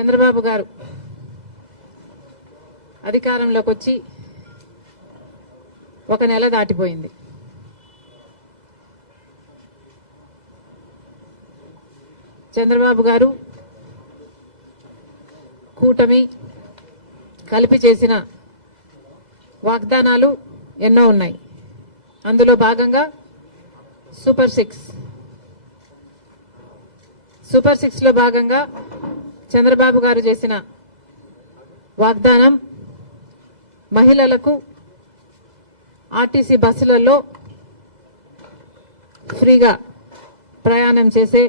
చంద్రబాబు గారు అధికారంలోకి వచ్చి ఒక నెల దాటిపోయింది. చంద్రబాబు గారు కూటమి కలిపి చేసిన వాగ్దానాలు ఎన్నో ఉన్నాయి. అందులో భాగంగా సూపర్ సిక్స్ లో భాగంగా చంద్రబాబు గారు చేసిన వాగ్దానం మహిళలకు ఆర్టీసీ బస్సులలో ఫ్రీగా ప్రయాణం చేసే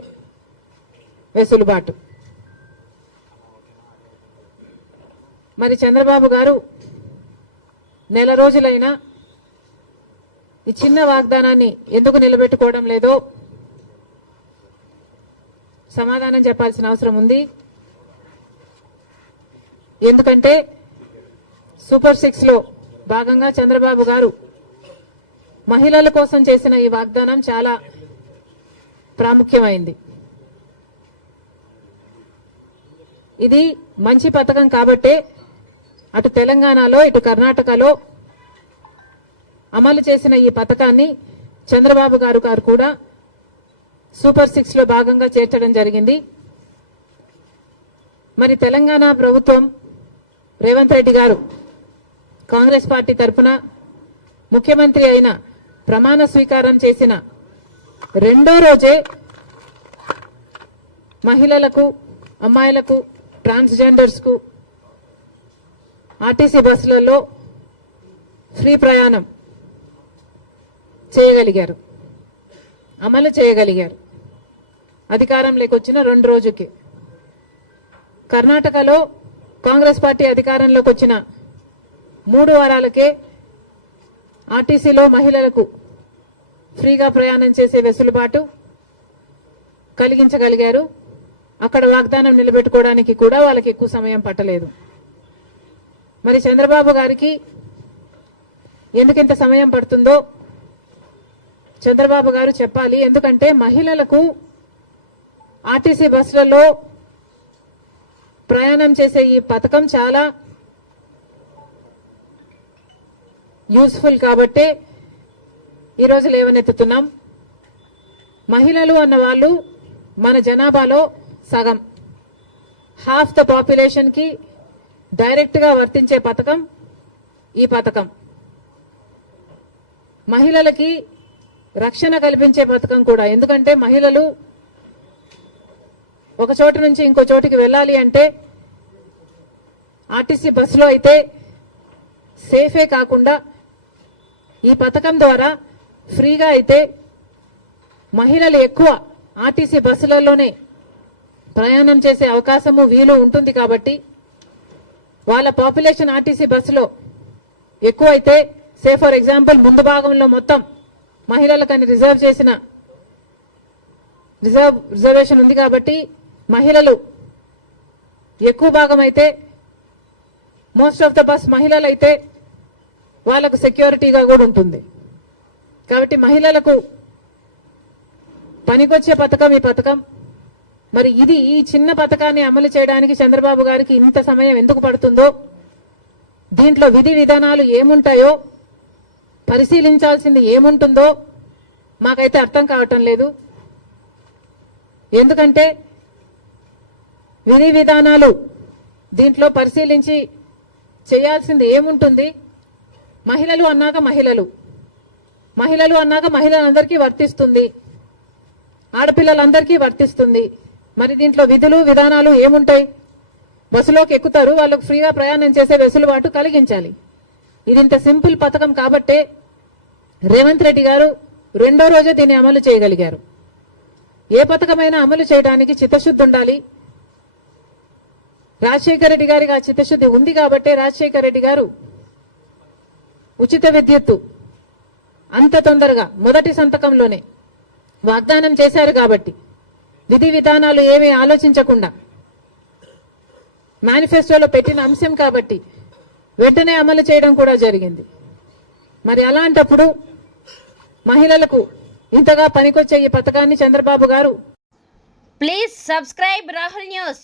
వెసులుబాటు. మరి చంద్రబాబు గారు నెల రోజులైనా ఈ చిన్న వాగ్దానాన్ని ఎందుకు నిలబెట్టుకోవడం లేదో సమాధానం చెప్పాల్సిన అవసరం ఉంది. ఎందుకంటే సూపర్ 6 లో భాగంగా చంద్రబాబు గారు మహిళల కోసం చేసిన ఈ వాగ్దానం చాలా ప్రాముఖ్యమైంది. ఇది మంచి పథకం కాబట్టే అటు తెలంగాణలో ఇటు కర్ణాటకలో అమలు చేసిన ఈ పథకాన్ని చంద్రబాబు గారు కూడా సూపర్ 6 లో భాగంగా చేర్చడం జరిగింది. మరి తెలంగాణ ప్రభుత్వం రేవంత్ రెడ్డి గారు కాంగ్రెస్ పార్టీ తరఫున ముఖ్యమంత్రి అయిన ప్రమాణ స్వీకారం చేసిన రెండో రోజే మహిళలకు, అమ్మాయిలకు, ట్రాన్స్జెండర్స్ కు ఆర్టీసీ బస్సులలో ఫ్రీ ప్రయాణం చేయగలిగారు, అమలు చేయగలిగారు. అధికారంలోకి వచ్చిన 2 రోజుకి. కర్ణాటకలో కాంగ్రెస్ పార్టీ అధికారంలోకి వచ్చిన 3 వారాలకే ఆర్టీసీలో మహిళలకు ఫ్రీగా ప్రయాణం చేసే వెసులుబాటు కలిగించగలిగారు. అక్కడ వాగ్దానం నిలబెట్టుకోవడానికి కూడా వాళ్ళకి ఎక్కువ సమయం పట్టలేదు. మరి చంద్రబాబు గారికి ఎందుకింత సమయం పడుతుందో చంద్రబాబు గారు చెప్పాలి. ఎందుకంటే మహిళలకు ఆర్టీసీ బస్సులలో ప్రయాణం చేసే ఈ పథకం చాలా యూస్ఫుల్ కాబట్టే ఈరోజు లేవనెత్తుతున్నాం. మహిళలు అన్న వాళ్ళు మన జనాభాలో సగం, హాఫ్ ద పాపులేషన్ కి డైరెక్ట్ గా వర్తించే పథకం ఈ పథకం. మహిళలకి రక్షణ కల్పించే పథకం కూడా. ఎందుకంటే మహిళలు ఒక చోటు నుంచి ఇంకో చోటికి వెళ్ళాలి అంటే ఆర్టీసీ బస్సులో అయితే సేఫే కాకుండా ఈ పథకం ద్వారా ఫ్రీగా అయితే మహిళలు ఎక్కువ ఆర్టీసీ బస్సులలోనే ప్రయాణం చేసే అవకాశము వీలు ఉంటుంది. కాబట్టి వాళ్ళ పాపులేషన్ ఆర్టీసీ బస్సులో ఎక్కువ అయితే, సే ఫర్ ఎగ్జాంపుల్ ముందు భాగంలో మొత్తం మహిళలకని రిజర్వేషన్ ఉంది కాబట్టి మహిళలు ఎక్కువ భాగం అయితే, మోస్ట్ ఆఫ్ ద బస్ మహిళలు అయితే వాళ్ళకు సెక్యూరిటీగా కూడా ఉంటుంది. కాబట్టి మహిళలకు పనికొచ్చే పథకం ఈ పథకం. మరి ఈ చిన్న పథకాన్ని అమలు చేయడానికి చంద్రబాబు గారికి ఇంత సమయం ఎందుకు పడుతుందో, దీంట్లో విధి విధానాలు ఏముంటాయో, పరిశీలించాల్సింది ఏముంటుందో మాకైతే అర్థం కావటం లేదు. ఎందుకంటే విధి విధానాలు దీంట్లో పరిశీలించి చేయాల్సింది ఏముంటుంది? మహిళలు అన్నాక మహిళలందరికీ వర్తిస్తుంది, ఆడపిల్లలందరికీ వర్తిస్తుంది. మరి దీంట్లో విధులు విధానాలు ఏముంటాయి? బస్సులోకి ఎక్కుతారు, వాళ్ళకు ఫ్రీగా ప్రయాణం చేసే వెసులుబాటు కలిగించాలి. ఇది ఇంత సింపుల్ పథకం కాబట్టే రేవంత్ రెడ్డి గారు రెండో రోజే దీన్ని అమలు చేయగలిగారు. ఏ పథకమైనా అమలు చేయడానికి చిత్తశుద్ధి ఉండాలి. రాజశేఖర రెడ్డి గారికి ఆ చిత్తశుద్ధి ఉంది కాబట్టే రాజశేఖర రెడ్డి గారు ఉచిత విద్యుత్తు అంత తొందరగా మొదటి సంతకంలోనే వాగ్దానం చేశారు. కాబట్టి విధి విధానాలు ఏమీ ఆలోచించకుండా మేనిఫెస్టోలో పెట్టిన అంశం కాబట్టి వెంటనే అమలు చేయడం కూడా జరిగింది. మరి అలాంటప్పుడు మహిళలకు ఇంతగా పనికొచ్చే ఈ పథకాన్ని చంద్రబాబు గారు ప్లీజ్ సబ్స్క్రైబ్ రాహుల్ న్యూస్.